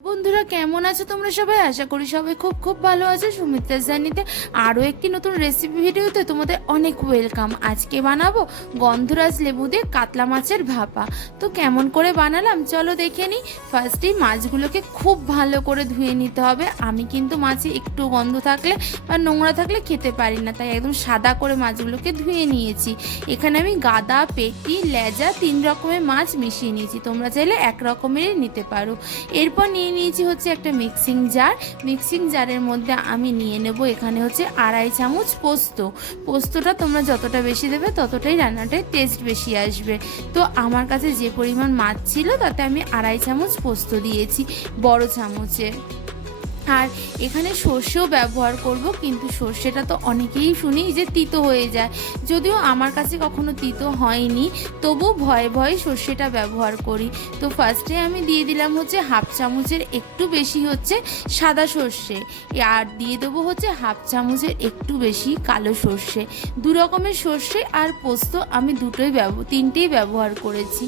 বন্ধুরা, কেমন আছো তোমরা সবাই? আশা করি সবাই খুব খুব ভালো আছো। সুমিত্রা জানিতে আরও একটি নতুন রেসিপি ভিডিওতে তোমাদের অনেক ওয়েলকাম আজকে বানাবো গন্ধরাজ লেবু দিয়ে কাতলা মাছের ভাপা। তো কেমন করে বানালাম? চলো দেখে নিই। ফার্স্টেই মাছগুলোকে খুব ভালো করে ধুয়ে নিতে হবে। আমি কিন্তু মাছে একটু গন্ধ থাকলে বা নোংরা থাকলে খেতে পারি না, তাই একদম সাদা করে মাছগুলোকে ধুয়ে নিয়েছি। এখানে আমি গাদা, পেটি, লেজা তিন রকমের মাছ মিশিয়ে নিয়েছি। তোমরা চাইলে এক রকমেরই নিতে পারো। এরপর নিয়ে নিয়েছি হচ্ছে একটা মিক্সিং জার মিক্সিং জারের মধ্যে আমি নিয়ে নেব এখানে হচ্ছে আড়াই চামচ পোস্ত। পোস্তটা তোমরা যতটা বেশি দেবে ততটাই রান্নাটায় টেস্ট বেশি আসবে। তো আমার কাছে যে পরিমাণ মাছ ছিল তাতে আমি আড়াই চামচ পোস্ত দিয়েছি, বড় চামচে। আর এখানে সর্ষেও ব্যবহার করব, কিন্তু সর্ষেটা তো অনেকেই শুনি যে তিতো হয়ে যায়। যদিও আমার কাছে কখনো তিতো হয়নি তবু ভয়ে ভয়ে সর্ষেটা ব্যবহার করি। তো ফার্স্টে আমি দিয়ে দিলাম হচ্ছে হাফ চামচের একটু বেশি হচ্ছে সাদা সর্ষে। আর দিয়ে দেবো হচ্ছে হাফ চামচের একটু বেশি কালো সর্ষে। দু রকমের সর্ষে আর পোস্ত আমি দুটোই ব্যব তিনটেই ব্যবহার করেছি।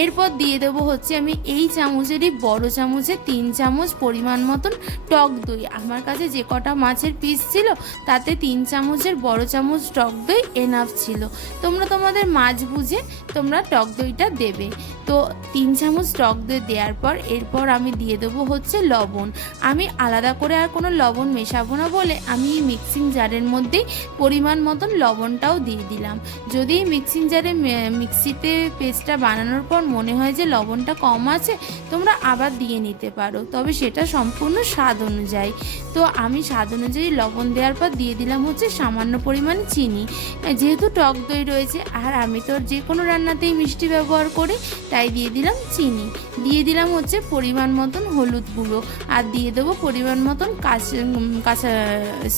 এরপর দিয়ে দেবো হচ্ছে আমি এই চামচেরই বড় চামচে তিন চামচ পরিমাণ মতন টক দই। আমার কাছে যে কটা মাছের পিস ছিল, তাতে তিন চামচের বড় চামচ টক দই এনাফ ছিল। তোমরা তোমাদের মাছ বুঝে তোমরা টক দইটা দেবে। তো তিন চামচ টক দই দেওয়ার পর এরপর আমি দিয়ে দেবো হচ্ছে লবণ। আমি আলাদা করে আর কোনো লবণ মেশাবো না বলে আমি এই মিক্সিং জারের মধ্যেই পরিমাণ মতন লবণটাও দিয়ে দিলাম। যদি মিক্সিং জারে মিক্সিতে পেস্টটা বানানোর পর মনে হয় যে লবণটা কম আছে, তোমরা আবার দিয়ে নিতে পারো। তবে সেটা সম্পূর্ণ স্বাদ অনুযায়ী। তো আমি স্বাদ অনুযায়ী লবণ দেওয়ার পর দিয়ে দিলাম হচ্ছে সামান্য পরিমাণে চিনি। যেহেতু টক দই রয়েছে, আর আমি তো যে কোনো রান্নাতেই মিষ্টি ব্যবহার করি, তাই দিয়ে দিলাম চিনি। দিয়ে দিলাম হচ্ছে পরিমাণ মতন হলুদ গুঁড়ো, আর দিয়ে দেবো পরিমাণ মতন কাঁচা কাঁচা,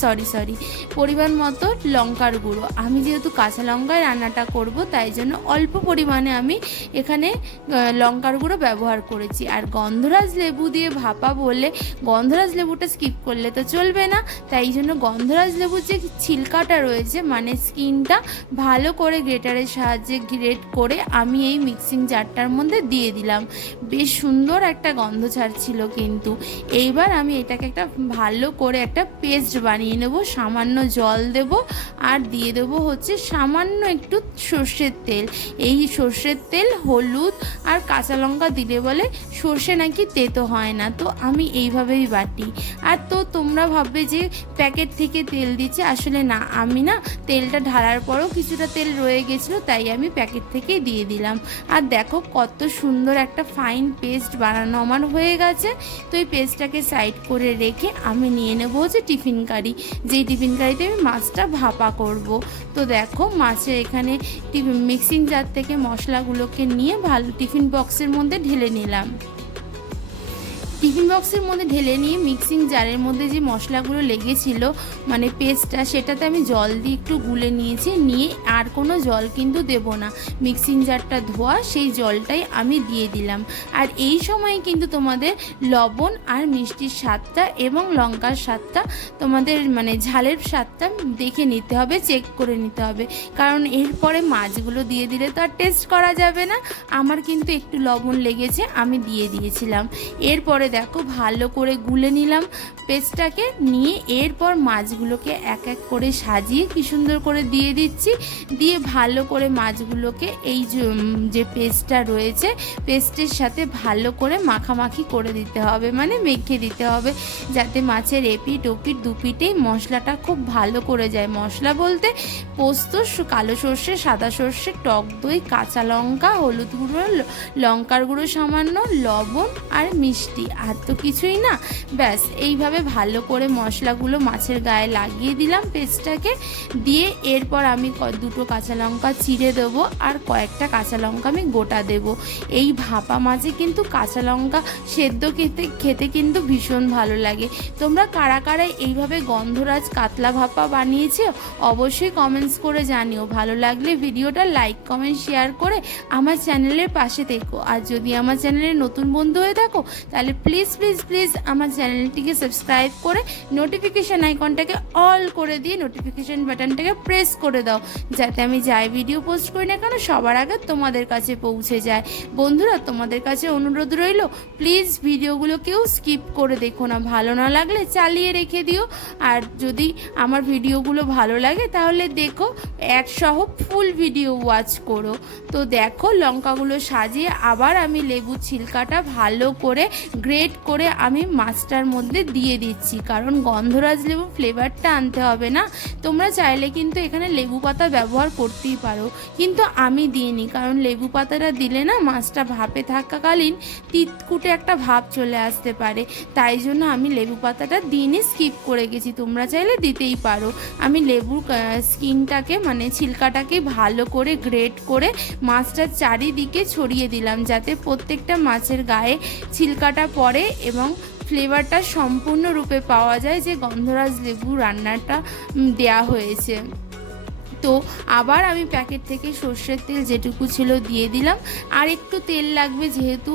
সরি সরি, পরিমাণ মতো লঙ্কার গুঁড়ো। আমি যেহেতু কাঁচা লঙ্কায় রান্নাটা করব, তাই জন্য অল্প পরিমাণে আমি এখানে লঙ্কার গুঁড়ো ব্যবহার করেছি। আর গন্ধরাজ লেবু দিয়ে ভাপা বলে, গন্ধরাজ লেবুটা স্কিপ করলে তো চলবে না। তাই জন্য গন্ধরাজ লেবুর যে ছিলকাটা রয়েছে মানে স্কিনটা ভালো করে গ্রেটারের সাহায্যে গ্রেট করে আমি এই মিক্সিং জারটার মধ্যে দিয়ে দিলাম। বেশ সুন্দর একটা গন্ধ ছাড়ছিল কিন্তু। এইবার আমি এটাকে একটা ভালো করে একটা পেস্ট বানিয়ে নেব, সামান্য জল দেব, আর দিয়ে দেবো হচ্ছে সামান্য একটু সর্ষের তেল। এই সর্ষের তেল, হলুদ আর কাঁচা লঙ্কা দিলে বলে সর্ষে নাকি তেতো হয় না। তো আমি এইভাবেই বাটি। আর তো তোমরা ভাববে যে প্যাকেট থেকে তেল দিচ্ছে। আসলে না, আমি না তেলটা ঢালার পরও কিছুটা তেল রয়ে গেছিল, তাই আমি প্যাকেট থেকেই দিয়ে দিলাম। আর দেখো কত সুন্দর একটা ফাইন পেস্ট বানানো আমার হয়ে গেছে। তো এই পেস্টটাকে সাইড করে রেখে আমি নিয়ে নেব হচ্ছে টিফিন কারি। যেই টিফিন কারিতে আমি মাছটা ভাপা করব। তো দেখো মাছের এখানে মিক্সিং জার থেকে মশলাগুলোকে নিয়ে ভালো টিফিন বক্সের মধ্যে ঢেলে নিলাম। টিফিন বক্সের মধ্যে ঢেলে নিয়ে মিক্সিং জারের মধ্যে যে মশলাগুলো লেগেছিল মানে পেস্টটা, সেটাতে আমি জল দিয়ে একটু গুলে নিয়েছি। নিয়ে আর কোনো জল কিন্তু দেব না। মিক্সিং জারটা ধোয়া, সেই জলটাই আমি দিয়ে দিলাম। আর এই সময় কিন্তু তোমাদের লবণ আর মিষ্টির স্বাদটা এবং লঙ্কার স্বাদটা তোমাদের মানে ঝালের স্বাদটা দেখে নিতে হবে, চেক করে নিতে হবে। কারণ এরপরে মাছগুলো দিয়ে দিলে তো আর টেস্ট করা যাবে না। আমার কিন্তু একটু লবণ লেগেছে, আমি দিয়ে দিয়েছিলাম। এরপরে দেখো, ভালো করে গুলে নিলাম পেস্টটাকে, নিয়ে এরপর মাছগুলোকে এক এক করে সাজিয়ে কি সুন্দর করে দিয়ে দিচ্ছি। দিয়ে ভালো করে মাছগুলোকে এই যে পেস্টটা রয়েছে, পেস্টের সাথে ভালো করে মাখামাখি করে দিতে হবে মানে মেখে দিতে হবে, যাতে মাছের এপিট ওপিট দুপিটেই মশলাটা খুব ভালো করে যায়। মশলা বলতে পোস্ত কালো সর্ষে, সাদা সর্ষে, টক দই, কাঁচা লঙ্কা, হলুদ গুঁড়ো লঙ্কার গুঁড়ো সামান্য, লবণ আর মিষ্টি। আর তো কিছুই না। ব্যাস, এইভাবে ভালো করে মশলাগুলো মাছের গায়ে লাগিয়ে দিলাম পেস্টটাকে। দিয়ে এরপর আমি দুটো কাঁচা লঙ্কা চিড়ে দেবো আর কয়েকটা কাঁচা লঙ্কা আমি গোটা দেব। এই ভাপা মাছে কিন্তু কাঁচা লঙ্কা সেদ্ধ খেতে খেতে কিন্তু ভীষণ ভালো লাগে। তোমরা কারা কারা এইভাবে গন্ধরাজ কাতলা ভাপা বানিয়েছো অবশ্যই কমেন্টস করে জানিও। ভালো লাগলে ভিডিওটা লাইক কমেন্ট শেয়ার করে আমার চ্যানেলের পাশে থেকো। আর যদি আমার চ্যানেলে নতুন বন্ধু হয়ে থাকো, তাহলে প্লিজ প্লিজ প্লিজ আমার চ্যানেলটিকে সাবস্ক্রাইব করে নোটিফিকেশান আইকনটাকে অল করে দিয়ে নোটিফিকেশান বাটনটাকে প্রেস করে দাও। যাতে আমি যাই ভিডিও পোস্ট করি না কেন, সবার আগে তোমাদের কাছে পৌঁছে যায়। বন্ধুরা, তোমাদের কাছে অনুরোধ রইল প্লিজ ভিডিওগুলো কেউ স্কিপ করে দেখো না। ভালো না লাগলে চালিয়ে রেখে দিও। আর যদি আমার ভিডিওগুলো ভালো লাগে, তাহলে দেখো একসহ ফুল ভিডিও ওয়াচ করো। তো দেখো, লঙ্কাগুলো সাজিয়ে আবার আমি লেবু ছিলকাটা ভালো করে গ্রেট করে আমি মাছটার মধ্যে দিয়ে দিচ্ছি। কারণ গন্ধরাজ লেবু ফ্লেভারটা আনতে হবে না। তোমরা চাইলে কিন্তু এখানে লেবু পাতা ব্যবহার করতেই পারো। কিন্তু আমি দিইনি, কারণ লেবু পাতাটা দিলে না মাছটা ভাপে থাকাকালীন তিতকুটে একটা ভাব চলে আসতে পারে। তাই জন্য আমি লেবু পাতাটা দিইনি স্কিপ করে গেছি। তোমরা চাইলে দিতেই পারো। আমি লেবুর স্কিনটাকে মানে ছিলকাটাকে ভালো করে গ্রেট করে মাছটার চারিদিকে ছড়িয়ে দিলাম, যাতে প্রত্যেকটা মাছের গায়ে ছিলকাটা পড়ে এবং ফ্লেভারটা সম্পূর্ণরূপে পাওয়া যায় যে গন্ধরাজ লেবু রান্নাটা দেয়া হয়েছে। তো আবার আমি প্যাকেট থেকে সর্ষের তেল যেটুকু ছিল দিয়ে দিলাম। আর একটু তেল লাগবে যেহেতু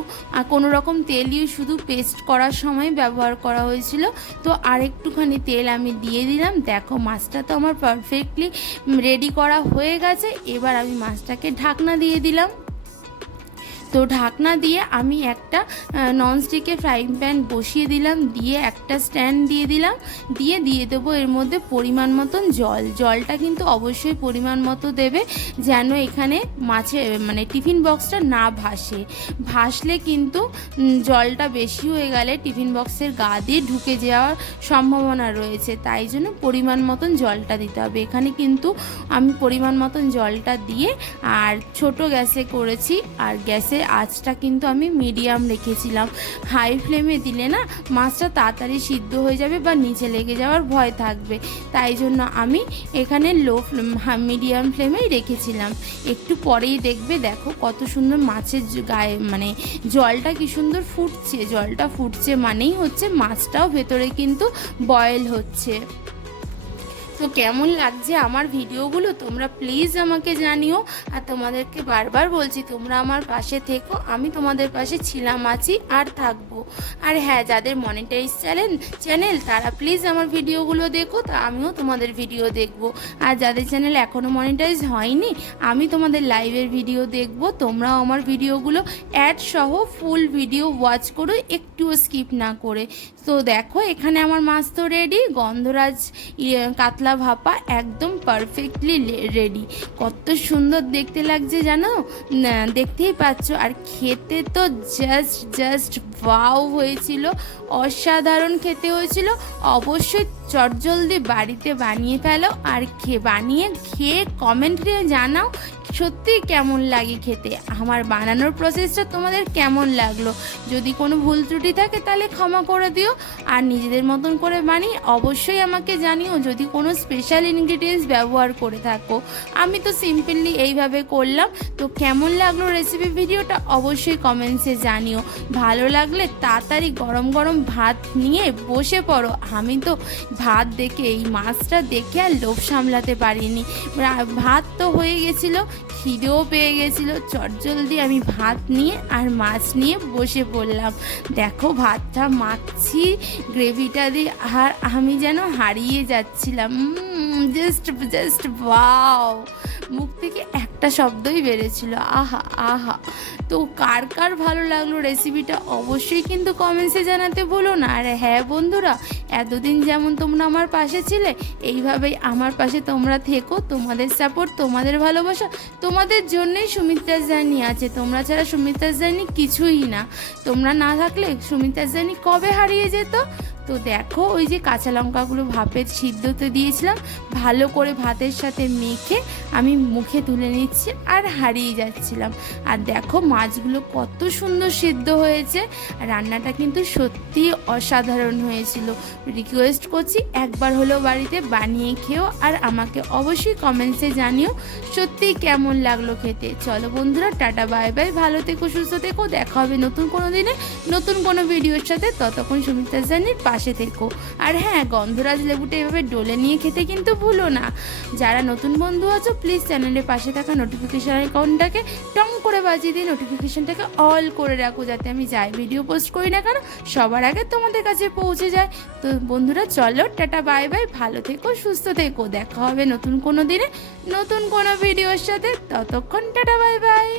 কোনো রকম তেলই শুধু পেস্ট করার সময় ব্যবহার করা হয়েছিল। তো আর একটুখানি তেল আমি দিয়ে দিলাম। দেখো মাছটা তো আমার পারফেক্টলি রেডি করা হয়ে গেছে। এবার আমি মাছটাকে ঢাকনা দিয়ে দিলাম। তো ঢাকনা দিয়ে আমি একটা ননস্টিকের ফ্রাইং প্যান বসিয়ে দিলাম, দিয়ে একটা স্ট্যান্ড দিয়ে দিলাম, দিয়ে দিয়ে দেবো এর মধ্যে পরিমাণ মতন জল। জলটা কিন্তু অবশ্যই পরিমাণ মতো দেবে, যেন এখানে মাছে মানে টিফিন বক্সটা না ভাসে। ভাসলে কিন্তু জলটা বেশি হয়ে গেলে টিফিন বক্সের গা দিয়ে ঢুকে যাওয়ার সম্ভাবনা রয়েছে। তাই জন্য পরিমাণ মতন জলটা দিতে হবে। এখানে কিন্তু আমি পরিমাণ মতন জলটা দিয়ে আর ছোট গ্যাসে করেছি, আর গ্যাসের আঁচটা কিন্তু আমি মিডিয়াম রেখেছিলাম। হাই ফ্লেমে দিলে না, মাছটা তাড়াতাড়ি সিদ্ধ হয়ে যাবে বা নিচে লেগে যাওয়ার ভয় থাকবে। তাই জন্য আমি এখানে লো ফ্লেম মিডিয়াম ফ্লেমেই রেখেছিলাম। একটু পরেই দেখবে, দেখো কত সুন্দর মাছের গায়ে মানে জলটা কি সুন্দর ফুটছে। জলটা ফুটছে মানেই হচ্ছে মাছটাও ভেতরে কিন্তু বয়েল হচ্ছে। তো কেমন লাগছে আমার ভিডিওগুলো? তোমরা প্লিজ আমাকে জানিও। আর তোমাদেরকে বারবার বলছি তোমরা আমার পাশে থেকো আমি তোমাদের পাশে ছিলাম আছি আর থাকব। আর হ্যাঁ যাদের মনিটাইজ চ্যানেল চ্যানেল তারা প্লিজ আমার ভিডিওগুলো দেখো তা আমিও তোমাদের ভিডিও দেখব। আর যাদের চ্যানেল এখনও মনিটাইজ হয়নি আমি তোমাদের লাইভের ভিডিও দেখব। তোমরাও আমার ভিডিওগুলো অ্যাড সহ ফুল ভিডিও ওয়াচ করো একটুও স্কিপ না করে। তো দেখো এখানে আমার মাছ তো রেডি গন্ধরাজ ইয়ে, কাতলা ভাপা একদম পারফেক্টলি রেডি কত সুন্দর দেখতে লাগছে জানো? দেখতেই পাচ্ছ। আর খেতে তো জাস্ট জাস্ট ভাও হয়েছিল। অসাধারণ খেতে হয়েছিল। অবশ্যই চটজলদি বাড়িতে বানিয়ে ফেলো আর খেয়ে বানিয়ে খেয়ে কমেন্টে জানাও সত্যি কেমন লাগে খেতে। আমার বানানোর প্রসেসটা তোমাদের কেমন লাগল? যদি কোনো ভুল ত্রুটি থাকে তাহলে ক্ষমা করে দিও। আর নিজেদের মতন করে বানিয়ে অবশ্যই আমাকে জানিও যদি কোনো স্পেশাল ইনগ্রিডিয়েন্টস ব্যবহার করে থাকো। আমি তো সিম্পলি এইভাবে করলাম। তো কেমন লাগল রেসিপি ভিডিওটা অবশ্যই কমেন্টসে জানিও। ভালো লাগলে তাড়াতাড়ি গরম গরম ভাত নিয়ে বসে পড়ো। আমি তো ভাত দেখে, এই মাছটা দেখে আর লোভ সামলাতে পারিনি। ভাত তো হয়ে গেছিল, খিদেও পেয়ে গেছিল। চটজলদি আমি ভাত নিয়ে আর মাছ নিয়ে বসে পড়লাম। দেখো ভাতটা মাখছি, গ্রেভিটা দিয়ে আর আমি যেন হারিয়ে যাচ্ছিলাম। জাস্ট জাস্ট ওয়াও মুখ থেকে একটা শব্দই বেড়েছিল আহা আহা। তো কার কার ভালো লাগল রেসিপিটা অবশ্যই কিন্তু কমেন্টসে জানাতে ভুলো না। আর হ্যাঁ বন্ধুরা, এতদিন যেমন তোমরা আমার পাশে ছিলে, এইভাবেই আমার পাশে তোমরা থেকো। তোমাদের সাপোর্ট তোমাদের ভালোবাসা, তোমাদের জন্যই সুমিত্রা জার্নি আছে। তোমরা ছাড়া সুমিত্রা জার্নি কিছুই না। তোমরা না থাকলে সুমিত্রা জার্নি কবে হারিয়ে যেত? তো দেখো, ওই যে কাঁচা লঙ্কাগুলো ভাপের সিদ্ধতে দিয়েছিলাম। ভালো করে ভাতের সাথে মেখে আমি মুখে তুলে নিচ্ছি আর হারিয়ে যাচ্ছিলাম। আর দেখো, মাছগুলো কত সুন্দর সিদ্ধ হয়েছে। রান্নাটা কিন্তু সত্যি অসাধারণ হয়েছিল। রিকোয়েস্ট করছি, একবার হলেও বাড়িতে বানিয়ে খেও আর আমাকে অবশ্যই কমেন্টসে জানিও। সত্যি কেমন লাগল খেতে। চলো বন্ধুরা, টাটা বাই বাই ভালো থেকো, সুস্থ থেকো। দেখা হবে নতুন কোনো দিনে, নতুন কোনো ভিডিওর সাথে। ততক্ষণ সুমিতা জানির পাশে। পাশে থেকো। আর হ্যাঁ গন্ধরাজ লেবুটা এভাবে ডলে নিয়ে খেতে কিন্তু ভুলো না। যারা নতুন বন্ধু আছো প্লিজ চ্যানেলের পাশে থাকা নোটিফিকেশান আইকনটাকে টং করে বাজিয়ে দিয়ে নোটিফিকেশনটাকে অল করে রাখো যাতে আমি যাই ভিডিও পোস্ট করি না কেন, সবার আগে তোমাদের কাছে পৌঁছে যায়। তো বন্ধুরা, চলো, টাটা বাই বাই ভালো থেকো, সুস্থ থেকো। দেখা হবে নতুন কোনো দিনে, নতুন কোনো ভিডিওর সাথে। ততক্ষণ টাটা বাই বাই